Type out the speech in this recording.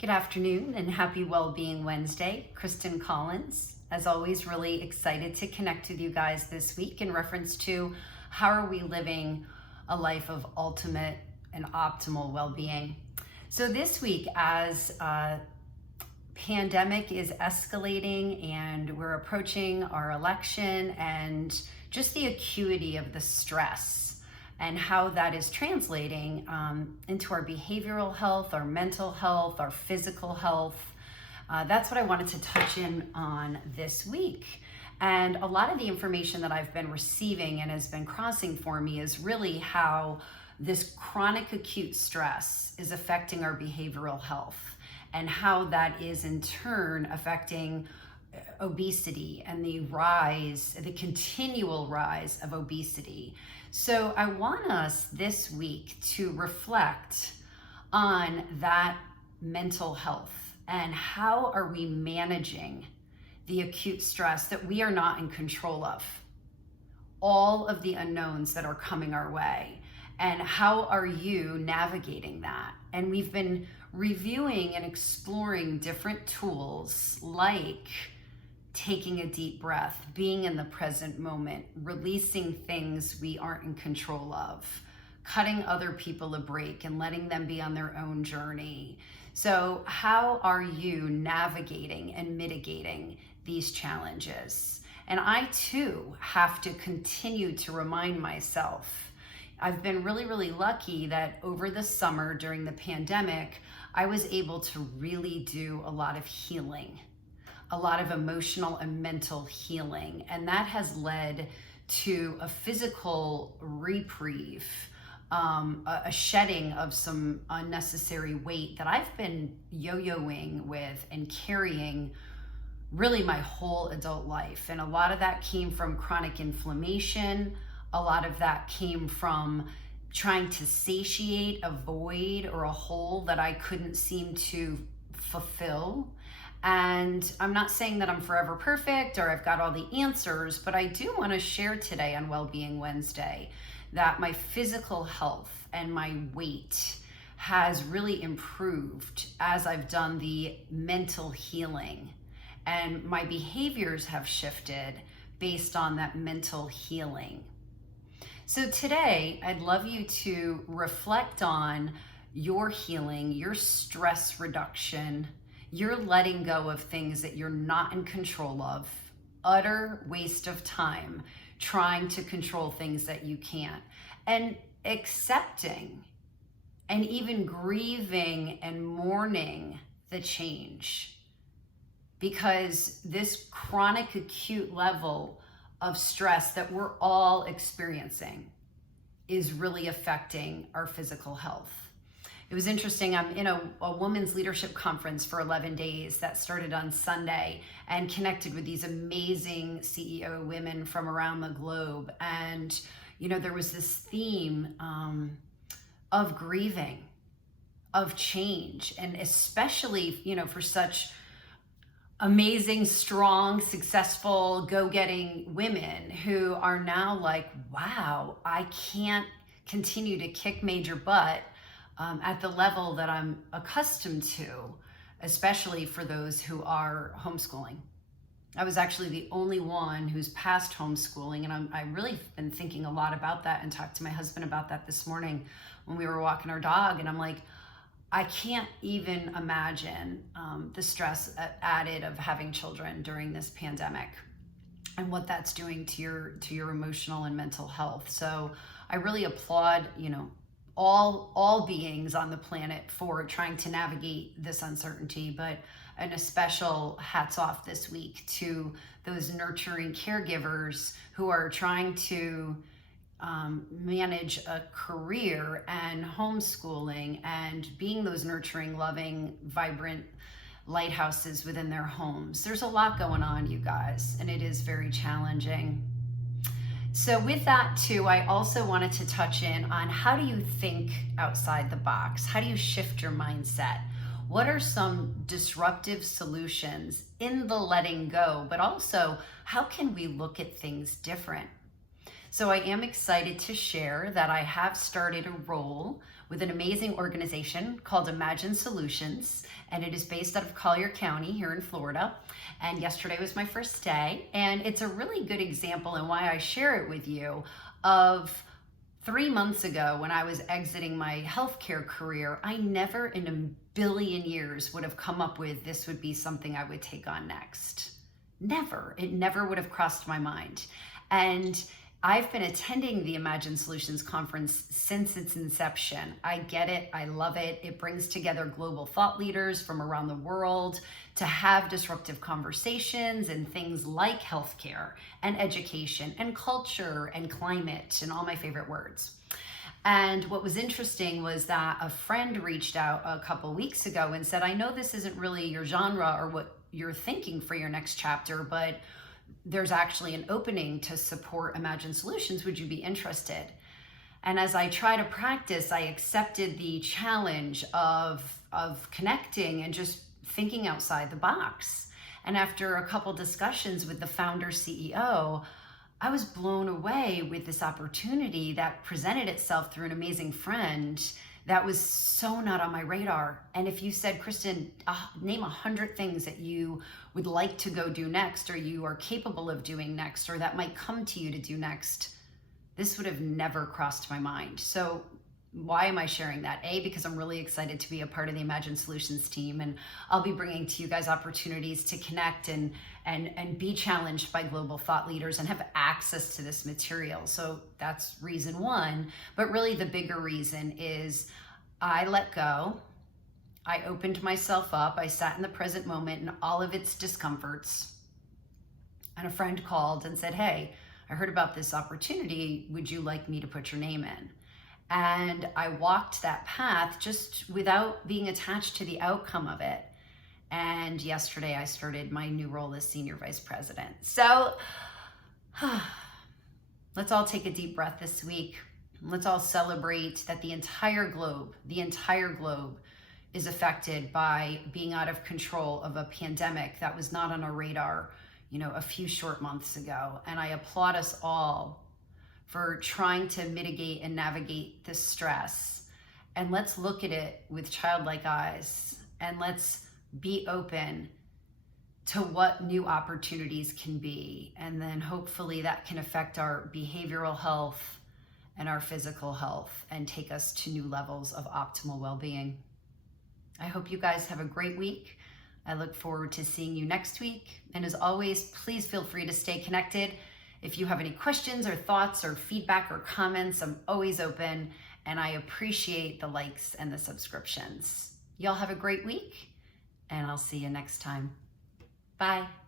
Good afternoon and happy Wellbeing Wednesday. Kristen Collins. As always, really excited to connect with you guys this week in reference to how are we living a life of ultimate and optimal well-being. So this week, as pandemic is escalating and we're approaching our election and just the acuity of the stress and how that is translating into our behavioral health, our mental health, our physical health. That's what I wanted to touch in on this week. And a lot of the information that I've been receiving and has been crossing for me is really how this chronic acute stress is affecting our behavioral health and how that is in turn affecting obesity and the continual rise of obesity. So I want us this week to reflect on that mental health and how are we managing the acute stress that we are not in control of, all of the unknowns that are coming our way, and how are you navigating that? And we've been reviewing and exploring different tools like taking a deep breath, being in the present moment, releasing things we aren't in control of, cutting other people a break and letting them be on their own journey. So how are you navigating and mitigating these challenges? And I too have to continue to remind myself. I've been really lucky that over the summer during the pandemic, I was able to really do a lot of healing, a lot of emotional and mental healing. And that has led to a physical reprieve, a shedding of some unnecessary weight that I've been yo-yoing with and carrying really my whole adult life. And a lot of that came from chronic inflammation. A lot of that came from trying to satiate a void or a hole that I couldn't seem to fulfill. And I'm not saying that I'm forever perfect or I've got all the answers, but I do want to share today on Wellbeing Wednesday that my physical health and my weight has really improved as I've done the mental healing, and my behaviors have shifted based on that mental healing. So today, I'd love you to reflect on your healing, your stress reduction, you're letting go of things that you're not in control of, utter waste of time trying to control things that you can't, and accepting and even grieving and mourning the change. Because this chronic acute level of stress that we're all experiencing is really affecting our physical health. It was interesting, I'm in a women's leadership conference for 11 days that started on Sunday and connected with these amazing CEO women from around the globe. And, there was this theme of grieving, of change, and especially, for such amazing, strong, successful, go-getting women who are now like, wow, I can't continue to kick major butt at the level that I'm accustomed to, especially for those who are homeschooling. I was actually the only one who's past homeschooling, and I really been thinking a lot about that and talked to my husband about that this morning when we were walking our dog, and I'm like, I can't even imagine the stress added of having children during this pandemic and what that's doing to your emotional and mental health. So I really applaud, all beings on the planet for trying to navigate this uncertainty, but an especial hats off this week to those nurturing caregivers who are trying to manage a career and homeschooling and being those nurturing, loving, vibrant lighthouses within their homes. There's a lot going on, you guys, and it is very challenging. So with that too, I also wanted to touch in on how do you think outside the box? How do you shift your mindset? What are some disruptive solutions in the letting go, but also how can we look at things different? So I am excited to share that I have started a role with an amazing organization called Imagine Solutions, and it is based out of Collier County here in Florida. And yesterday was my first day, and it's a really good example, and why I share it with you, of 3 months ago when I was exiting my healthcare career. I never in a billion years would have come up with this would be something I would take on next. Never. It never would have crossed my mind. And I've been attending the Imagine Solutions conference since its inception. I get it. I love it. It brings together global thought leaders from around the world to have disruptive conversations in things like healthcare and education and culture and climate and all my favorite words. And what was interesting was that a friend reached out a couple weeks ago and said, I know this isn't really your genre or what you're thinking for your next chapter, but there's actually an opening to support Imagine Solutions. Would you be interested? And as I try to practice, I accepted the challenge of connecting and just thinking outside the box. And after a couple discussions with the founder CEO, I was blown away with this opportunity that presented itself through an amazing friend that was so not on my radar. And if you said, Kristen, name 100 things that you would like to go do next, or you are capable of doing next, or that might come to you to do next, this would have never crossed my mind. So why am I sharing that? A, because I'm really excited to be a part of the Imagine Solutions team, and I'll be bringing to you guys opportunities to connect and be challenged by global thought leaders and have access to this material. So that's reason one. But really the bigger reason is I let go. I opened myself up. I sat in the present moment and all of its discomforts. And a friend called and said, hey, I heard about this opportunity. Would you like me to put your name in? And I walked that path just without being attached to the outcome of it. And yesterday I started my new role as Senior Vice President. So let's all take a deep breath this week. Let's all celebrate that the entire globe is affected by being out of control of a pandemic that was not on our radar, a few short months ago. And I applaud us all for trying to mitigate and navigate this stress. And let's look at it with childlike eyes, and let's be open to what new opportunities can be. And then hopefully that can affect our behavioral health and our physical health and take us to new levels of optimal well-being. I hope you guys have a great week. I look forward to seeing you next week. And as always, please feel free to stay connected. If you have any questions or thoughts or feedback or comments, I'm always open, and I appreciate the likes and the subscriptions. Y'all have a great week, and I'll see you next time. Bye.